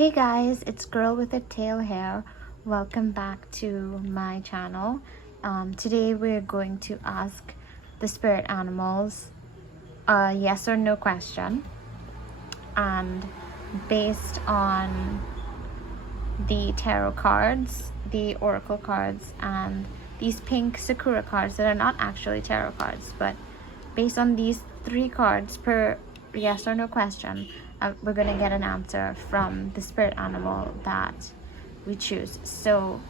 Hey guys, it's Girl with a Tail here. Welcome back to my channel. Today we're going to ask the spirit animals a yes or no question, and based on the tarot cards, the oracle cards, and these pink sakura cards that are not actually tarot cards, but based on these three cards per yes or no question, we're gonna get an answer from the spirit animal that we choose. So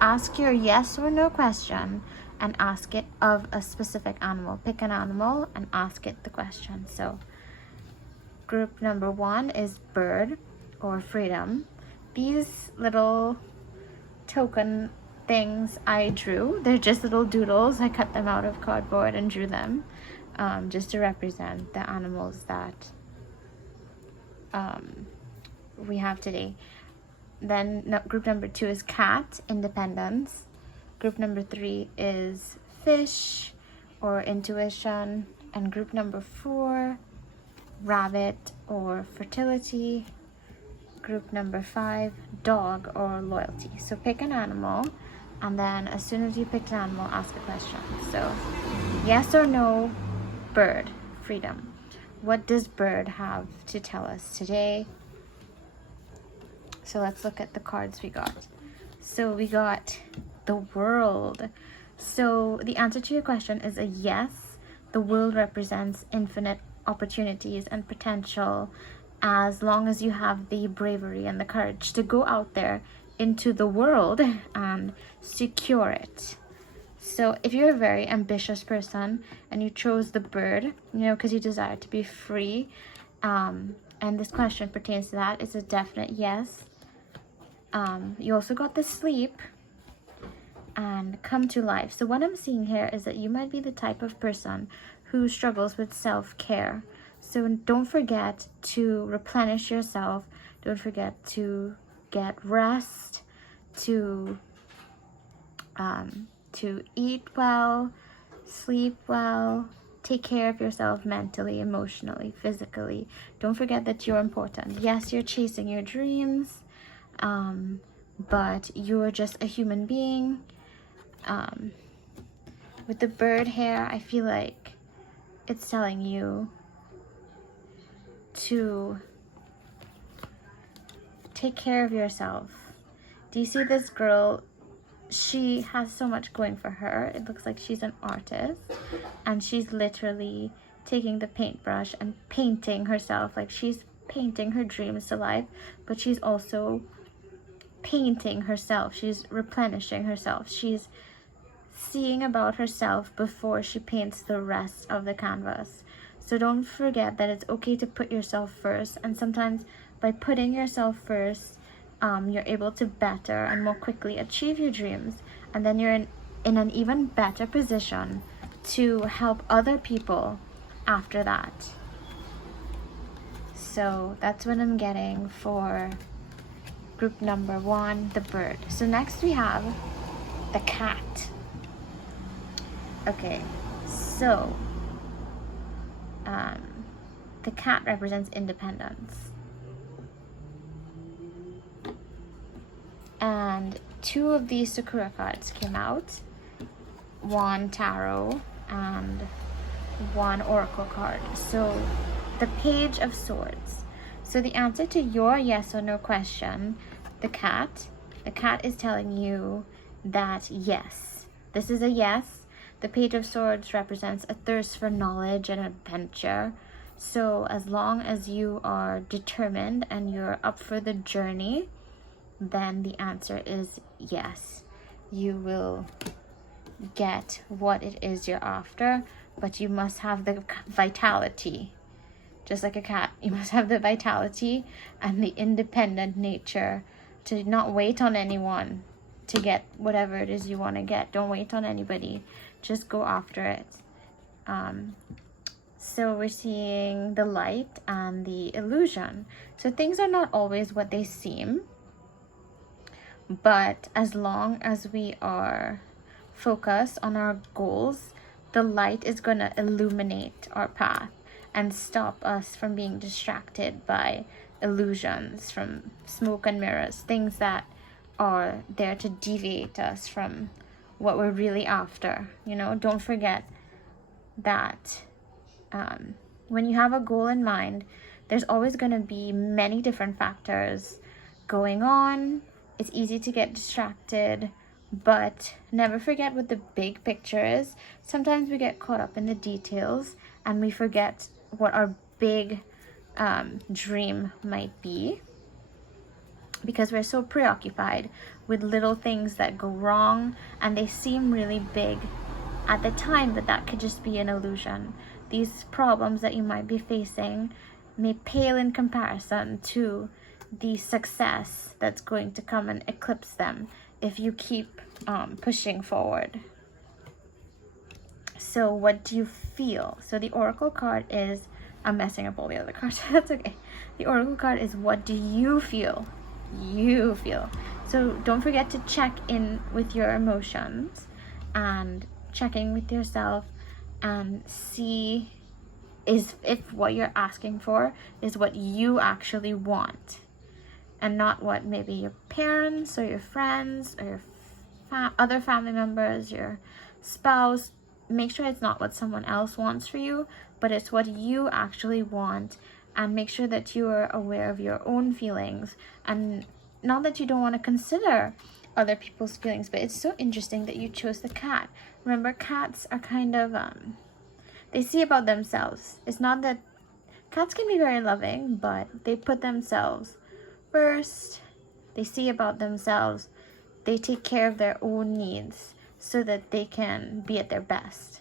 ask your yes or no question and ask it of a specific animal. Pick an animal and ask it the question. So group number 1 is bird or freedom. These little token things I drew, they're just little doodles. I cut them out of cardboard and drew them just to represent the animals that we have today. Then group number 2 is cat, independence. Group number 3 is fish or intuition. And group number 4, rabbit or fertility. Group number 5, dog or loyalty. So pick an animal, and then as soon as you pick an animal, ask a question. So yes or no, bird, freedom. What does bird have to tell us today? So let's look at the cards we got. So we got the world. So the answer to your question is a yes. The world represents infinite opportunities and potential, as long as you have the bravery and the courage to go out there into the world and secure it. So if you're a very ambitious person and you chose the bird, because you desire to be free, and this question pertains to that, it's a definite yes. You also got the sleep and come to life. So what I'm seeing here is that you might be the type of person who struggles with self-care. So don't forget to replenish yourself. Don't forget to get rest, to eat well, sleep well, take care of yourself mentally, emotionally, physically. Don't forget that you're important. Yes, you're chasing your dreams, but you're just a human being. With the bird hair, I feel like it's telling you to take care of yourself. Do you see this girl? She has so much going for her. It looks like she's an artist, and she's literally taking the paintbrush and painting herself. Like, she's painting her dreams to life, but she's also painting herself. She's replenishing herself. She's seeing about herself before she paints the rest of the canvas. So don't forget that it's okay to put yourself first, and sometimes by putting yourself first, you're able to better and more quickly achieve your dreams, and then you're in an even better position to help other people after that. So that's what I'm getting for group number 1, the bird. So next we have the cat. Okay, so the cat represents independence. And 2 of these sakura cards came out, 1 tarot and 1 oracle card. So the page of swords. So the answer to your yes or no question, the cat is telling you that yes, this is a yes. The page of swords represents a thirst for knowledge and adventure. So as long as you are determined and you're up for the journey, then the answer is yes. You will get what it is you're after, but you must have the vitality. Just like a cat, you must have the vitality and the independent nature to not wait on anyone to get whatever it is you want to get. Don't wait on anybody. Just go after it. So we're seeing the light and the illusion. So things are not always what they seem, but as long as we are focused on our goals, the light is going to illuminate our path and stop us from being distracted by illusions, from smoke and mirrors, things that are there to deviate us from what we're really after. You know, don't forget that when you have a goal in mind, there's always going to be many different factors going on. It's easy to get distracted, but never forget what the big picture is. Sometimes we get caught up in the details and we forget what our big dream might be, because we're so preoccupied with little things that go wrong and they seem really big at the time, but that could just be an illusion. These problems that you might be facing may pale in comparison to the success that's going to come and eclipse them if you keep pushing forward. So what do you feel? So the oracle card is, I'm messing up all the other cards. That's okay. The oracle card is, what do you feel? You feel. So don't forget to check in with your emotions and check in with yourself and see if what you're asking for is what you actually want, and not what maybe your parents or your friends or your other family members, your spouse. Make sure it's not what someone else wants for you, but it's what you actually want. And make sure that you are aware of your own feelings, and not that you don't want to consider other people's feelings, but it's so interesting that you chose the cat. Remember, cats are kind of they see about themselves. It's not that cats can be very loving, but they put themselves first. They see about themselves. They take care of their own needs so that they can be at their best.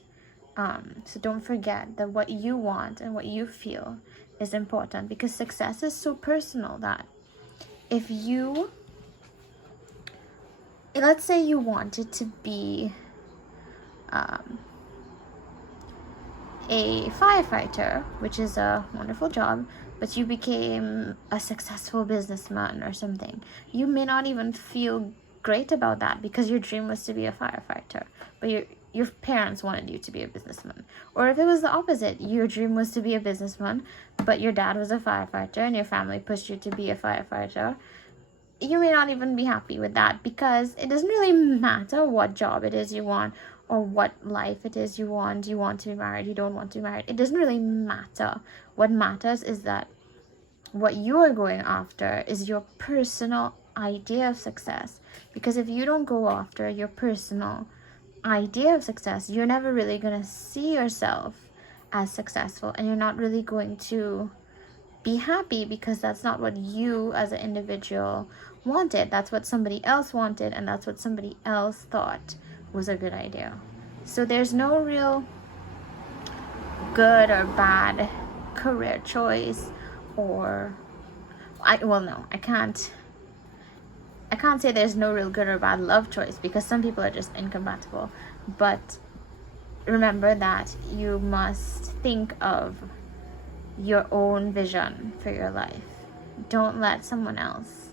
So don't forget that what you want and what you feel is important, because success is so personal that if you, let's say you wanted to be a firefighter, which is a wonderful job, but you became a successful businessman or something, you may not even feel great about that because your dream was to be a firefighter, but your parents wanted you to be a businessman. Or if it was the opposite, your dream was to be a businessman, but your dad was a firefighter and your family pushed you to be a firefighter, you may not even be happy with that, because it doesn't really matter what job it is you want or what life it is you want. You want to be married, you don't want to be married, it doesn't really matter. What matters is that what you are going after is your personal idea of success. Because if you don't go after your personal idea of success, you're never really going to see yourself as successful, and you're not really going to be happy, because that's not what you as an individual wanted. That's what somebody else wanted, and that's what somebody else thought was a good idea. So there's no real good or bad career choice, or I can't say there's no real good or bad love choice, because some people are just incompatible. But remember that you must think of your own vision for your life. Don't let someone else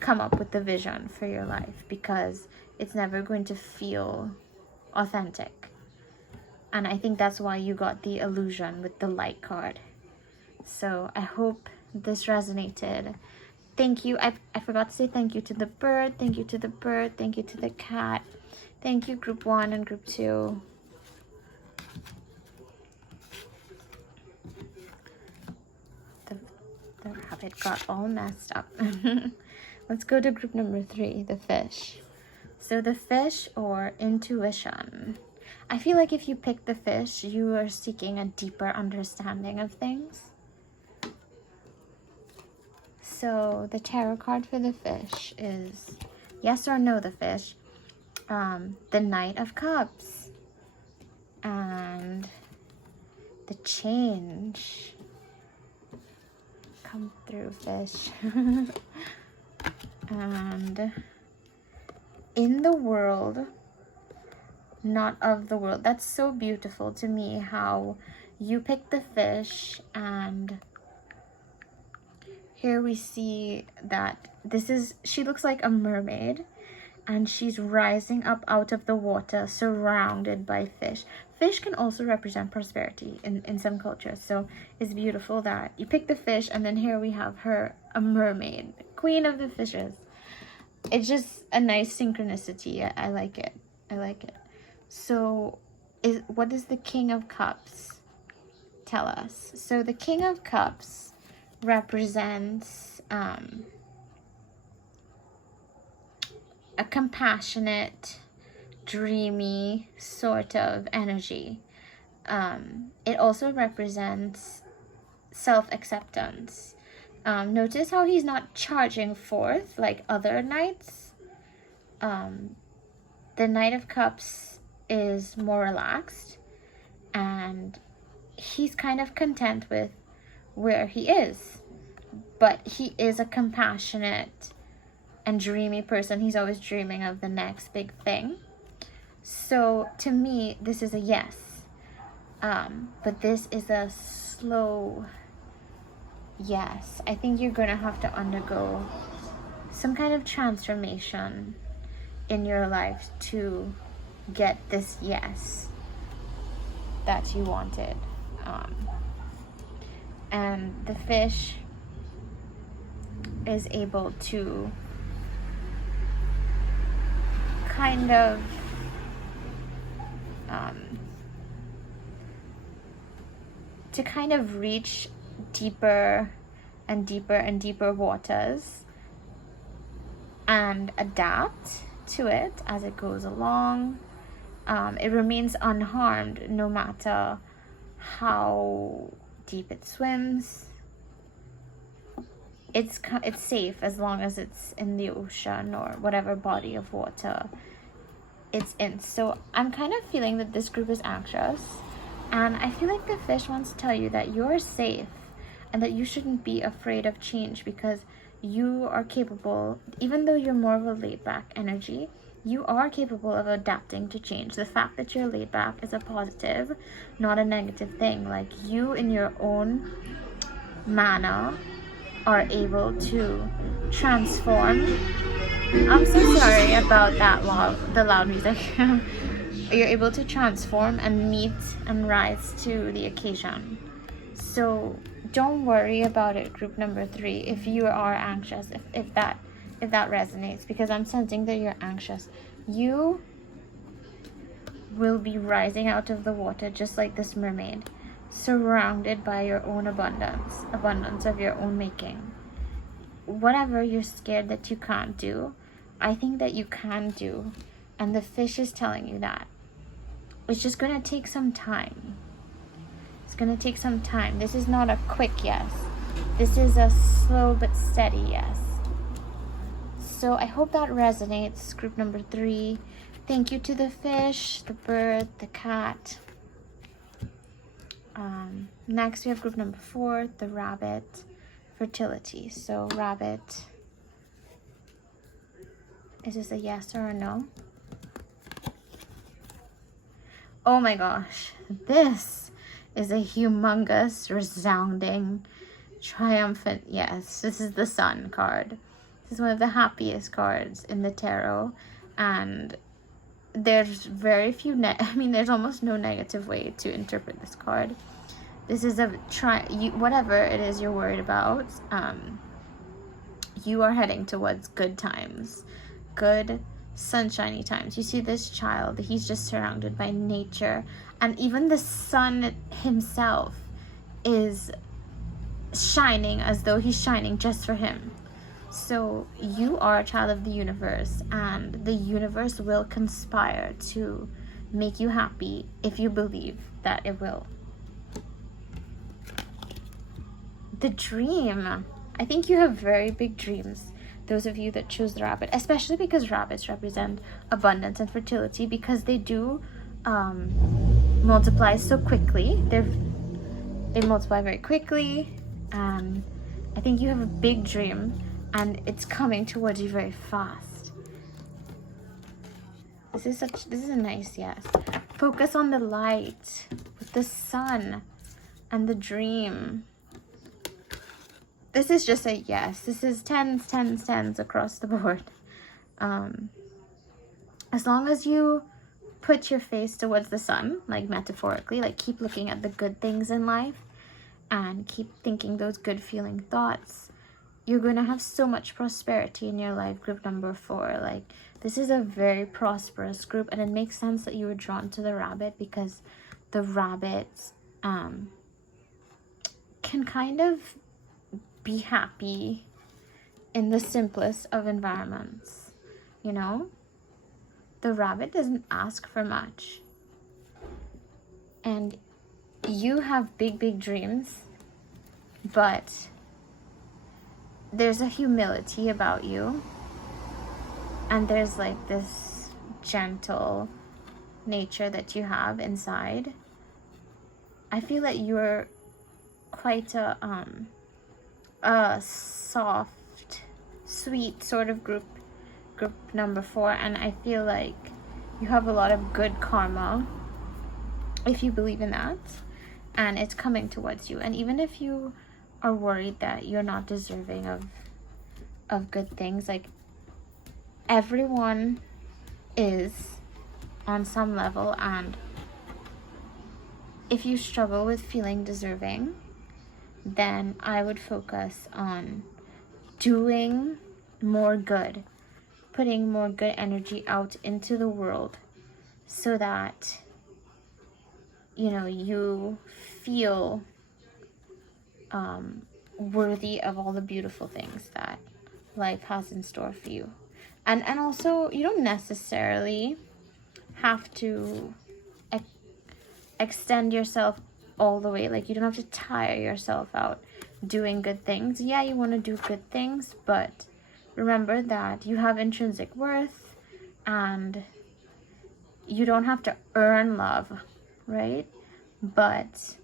come up with the vision for your life, because it's never going to feel authentic. And I think that's why you got the illusion with the light card. So I hope this resonated. Thank you. I forgot to say thank you to the bird. Thank you to the bird. Thank you to the cat. Thank you, group 1 and group 2. The rabbit got all messed up. Let's go to group number 3, the fish. So the fish, or intuition. I feel like if you pick the fish, you are seeking a deeper understanding of things. So the tarot card for the fish is yes or no, the fish. The Knight of Cups. And the change. Come through, fish. And in the world, not of the world. That's so beautiful to me, how you pick the fish, and here we see that she looks like a mermaid, and she's rising up out of the water, surrounded by fish. Fish can also represent prosperity in some cultures, so it's beautiful that you pick the fish, and then here we have her, a mermaid, queen of the fishes. It's just a nice synchronicity. I like it. I like it. So what does the King of Cups tell us? So the King of Cups represents a compassionate, dreamy sort of energy. It also represents self-acceptance. Notice how he's not charging forth like other knights. The Knight of Cups is more relaxed, and he's kind of content with where he is, but he is a compassionate and dreamy person. He's always dreaming of the next big thing. So to me, this is a yes, but this is a slow yes. I think you're gonna have to undergo some kind of transformation in your life to get this yes that you wanted. And the fish is able to kind of reach deeper and deeper and deeper waters and adapt to it as it goes along. It remains unharmed no matter how deep it swims. It's safe as long as it's in the ocean or whatever body of water it's in. So I'm kind of feeling that this group is anxious, and I feel like the fish wants to tell you that you're safe and that you shouldn't be afraid of change, because you are capable. Even though you're more of a laid back energy, you are capable of adapting to change. The fact that you're laid back is a positive, not a negative thing. Like, you in your own manner are able to transform. I'm so sorry about that the loud music. You're able to transform and meet and rise to the occasion. So don't worry about it, group number 3, if you are anxious, if that resonates, because I'm sensing that you're anxious. You will be rising out of the water just like this mermaid, surrounded by your own abundance of your own making. Whatever you're scared that you can't do, I think that you can do, and the fish is telling you that. It's just gonna take some time. It's gonna take some time. This is not a quick yes. This is a slow but steady yes. So I hope that resonates, group number 3. Thank you to the fish, the bird, the cat. Next we have group number 4, the rabbit, fertility. So rabbit, is this a yes or a no? Oh my gosh, this is a humongous, resounding, triumphant yes. This is the Sun card. This is one of the happiest cards in the tarot, and there's very few there's almost no negative way to interpret this card. This is whatever it is you're worried about, you are heading towards good times, good sunshiny times. You see this child, he's just surrounded by nature, and even the sun himself is shining as though he's shining just for him. So you are a child of the universe, and the universe will conspire to make you happy if you believe that it will. The dream. I think you have very big dreams, those of you that chose the rabbit, especially because rabbits represent abundance and fertility, because they do multiply so quickly. They multiply very quickly, and I think you have a big dream, and it's coming towards you very fast. This is a nice yes. Focus on the light with the sun and the dream. This is just a yes. This is tens across the board. as long as you put your face towards the sun, like metaphorically, like keep looking at the good things in life and keep thinking those good feeling thoughts, you're going to have so much prosperity in your life. Group number 4, like this is a very prosperous group, and it makes sense that you were drawn to the rabbit, because the rabbits can kind of be happy in the simplest of environments. You know, the rabbit doesn't ask for much, and you have big dreams, but there's a humility about you, and there's like this gentle nature that you have inside. I feel that you're quite a soft, sweet sort of group number 4, and I feel like you have a lot of good karma, if you believe in that, and it's coming towards you. And even if you are worried that you're not deserving of good things, like everyone is on some level, and if you struggle with feeling deserving, then I would focus on doing more good, putting more good energy out into the world, so that, you know, you feel worthy of all the beautiful things that life has in store for you. And also, you don't necessarily have to extend yourself all the way. Like, you don't have to tire yourself out doing good things. Yeah, you want to do good things, but remember that you have intrinsic worth, and you don't have to earn love, right? But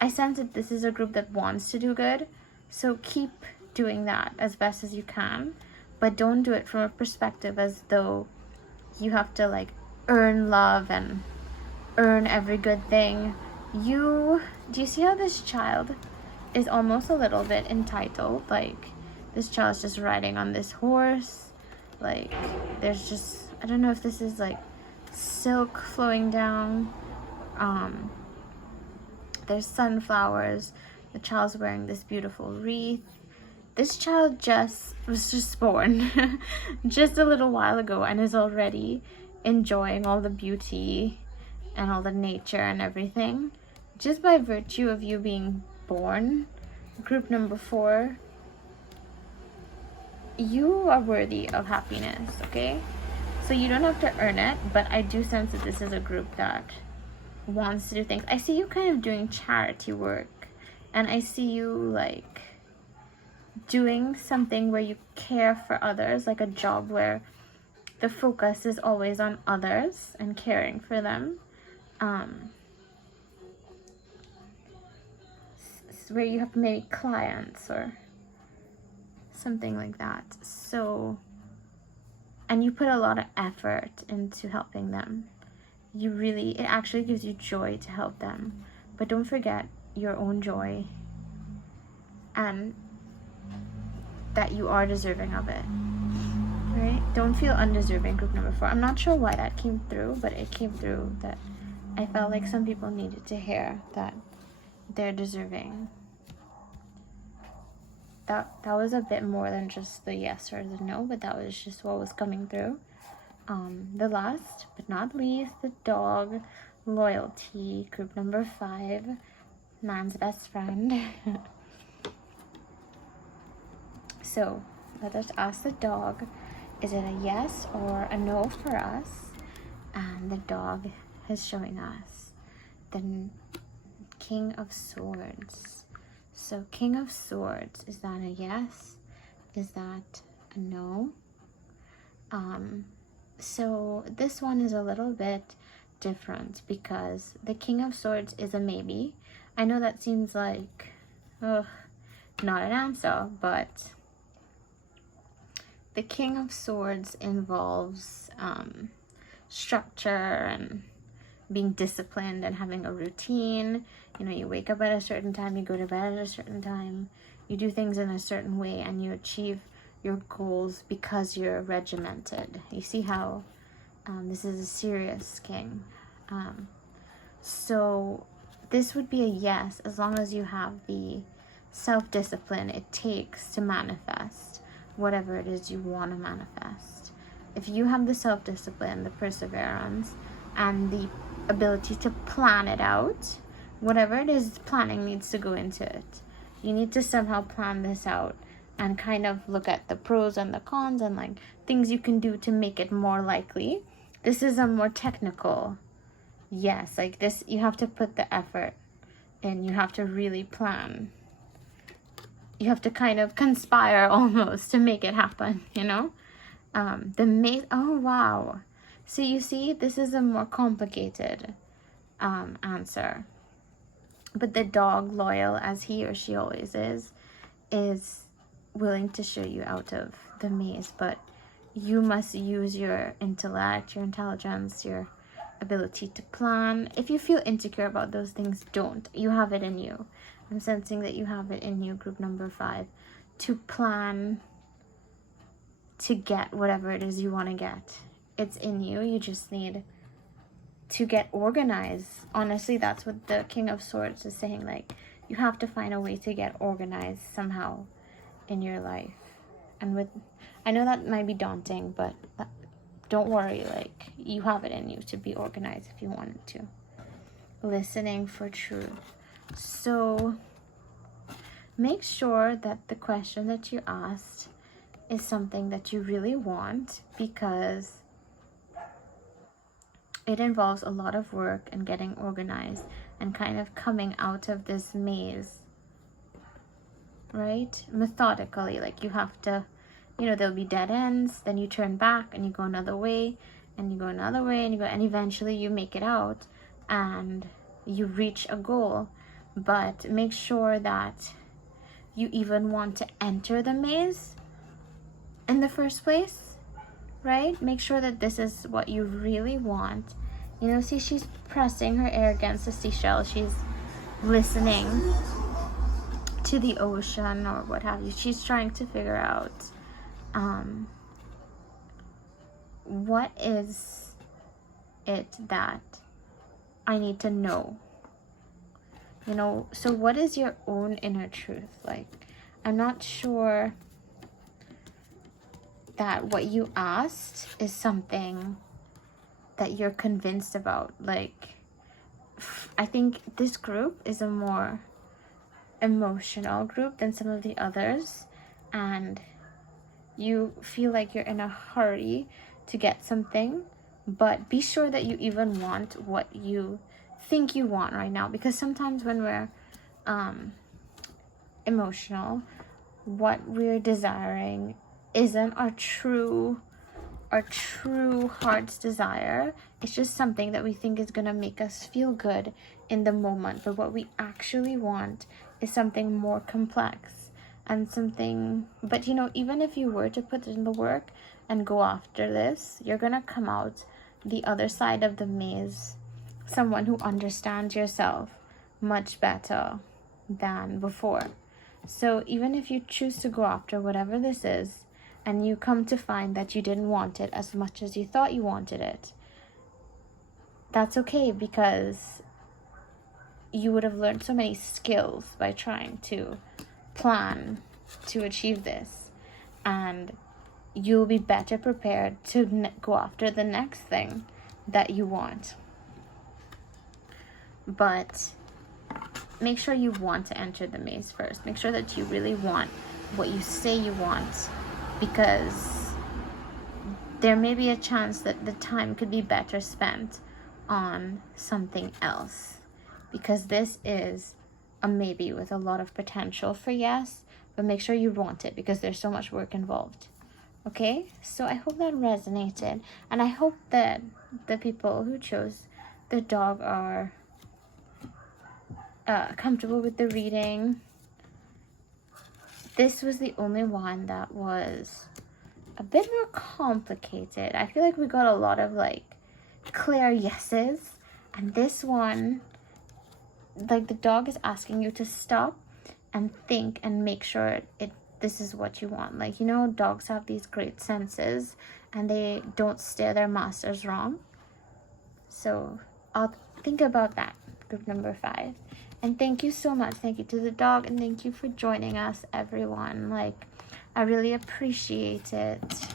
I sense that this is a group that wants to do good, so keep doing that as best as you can, but don't do it from a perspective as though you have to like earn love and earn every good thing. Do you see how this child is almost a little bit entitled? Like, this child's just riding on this horse, like there's just, I don't know if this is like silk flowing down, there's sunflowers, the child's wearing this beautiful wreath. This child was just born just a little while ago, and is already enjoying all the beauty and all the nature and everything, just by virtue of you being born. Group number 4, you are worthy of happiness, okay? So you don't have to earn it, but I do sense that this is a group that wants to do things. I see you kind of doing charity work, and I see you like doing something where you care for others, like a job where the focus is always on others and caring for them. Where you have maybe clients or something like that. So, and you put a lot of effort into helping them. It actually gives you joy to help them. But don't forget your own joy, and that you are deserving of it, right? Don't feel undeserving, group number 4. I'm not sure why that came through, but it came through that I felt like some people needed to hear that they're deserving. That was a bit more than just the yes or the no, but that was just what was coming through. The last but not least, the dog, loyalty, group number 5, man's best friend. So let us ask the dog, is it a yes or a no for us? And the dog is showing us the King of Swords. So King of Swords, is that a yes? Is that a no? So this one is a little bit different, because the King of Swords is a maybe. I know that seems like not an answer, but the King of Swords involves structure and being disciplined and having a routine. You know, you wake up at a certain time, you go to bed at a certain time, you do things in a certain way, and you achieve your goals because you're regimented. You see how This is a serious king. So this would be a yes, as long as you have the self-discipline it takes to manifest whatever it is you want to manifest. If you have the self-discipline, the perseverance, and the ability to plan it out, whatever it is, planning needs to go into it. You need to somehow plan this out and kind of look at the pros and the cons and like things you can do to make it more likely. This is a more technical yes, like this, you have to put the effort in. You have to really plan. You have to kind of conspire almost to make it happen, you know? The maze, oh wow. So you see, this is a more complicated answer. But the dog, loyal as he or she always is willing to show you out of the maze. But you must use your intellect, your intelligence, your ability to plan. If you feel insecure about those things, don't. You have it in you. I'm sensing that you have it in you, group number 5, to plan to get whatever it is you want to get. It's in you. You just need to get organized. Honestly, that's what the King of Swords is saying. Like, you have to find a way to get organized somehow in your life. And with, I know that might be daunting, but don't worry. Like, you have it in you to be organized if you wanted to. Listening for truth. So make sure that the question that you asked is something that you really want, because it involves a lot of work and getting organized and kind of coming out of this maze, right? Methodically, like you have to, you know, there'll be dead ends, then you turn back and you go another way and you go another way and you go, and eventually you make it out and you reach a goal. But make sure that you even want to enter the maze in the first place, right? Make sure that this is what you really want. You know, see, she's pressing her ear against the seashell. She's listening to the ocean or what have you. She's trying to figure out what is it that I need to know. You know, so what is your own inner truth? Like, I'm not sure that what you asked is something that you're convinced about. Like, I think this group is a more emotional group than some of the others, and you feel like you're in a hurry to get something, but be sure that you even want what you think you want right now, because sometimes when we're emotional, what we're desiring isn't our true heart's desire. It's just something that we think is gonna make us feel good in the moment, but what we actually want is something more complex and something. But you know, even if you were to put in the work and go after this, you're gonna come out the other side of the maze someone who understands yourself much better than before. So even if you choose to go after whatever this is and you come to find that you didn't want it as much as you thought you wanted it, that's okay, because you would have learned so many skills by trying to plan to achieve this, and you'll be better prepared to go after the next thing that you want. But make sure you want to enter the maze first. Make sure that you really want what you say you want, because there may be a chance that the time could be better spent on something else, because this is a maybe with a lot of potential for yes, but make sure you want it, because there's so much work involved. Okay, so I hope that resonated, and I hope that the people who chose the dog are comfortable with the reading. This was the only one that was a bit more complicated. I feel like we got a lot of like clear yeses, and this one, like, the dog is asking you to stop and think and make sure it this is what you want. Like, you know, dogs have these great senses and they don't steer their masters wrong. So I'll think about that, group number 5. And thank you so much. Thank you to the dog, and thank you for joining us, everyone. Like, I really appreciate it.